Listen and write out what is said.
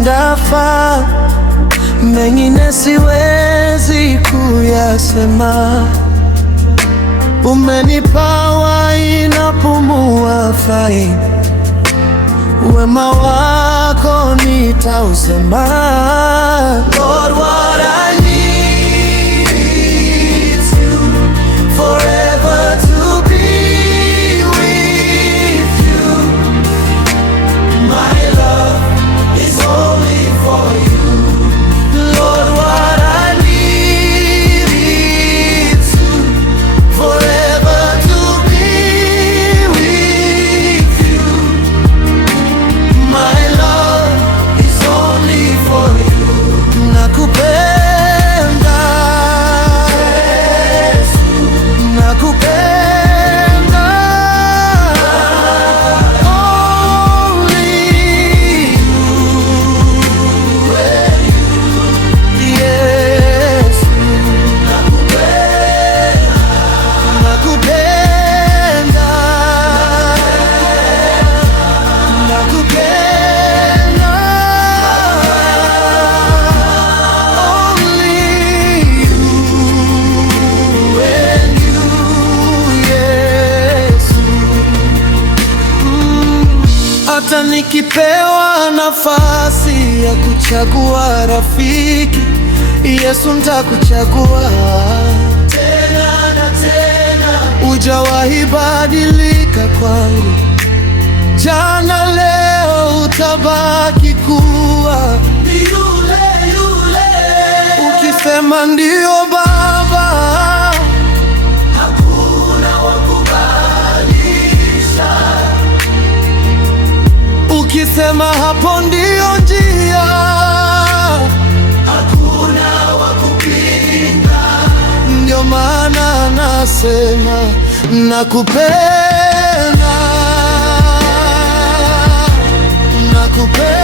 umenitendea, mengine siwezi kuyasema. Umenipa uhai napumua fai, wema wako nitausema. Lord, what I need is you, forever to be with you. My love is only for you. Lord, what I need is you, forever to be with you. My love is only for you. Nakupenda, nakupenda, only you, yes. Nakupenda, nakupenda, only you and you, yes. Hata nikipewa nafasi ya kuchagua rafiki, Yesu nitakuchagua tena na tena. Hujawahi badilika kwangu, jana leo utabaki kuwa ni yule yule. Ukisema ndio Baba, hakuna wa kubadilisha. Ukisema hapo ndio njia, hakuna wa kupinga. Ndio maana nasema nakupenda, nakupenda.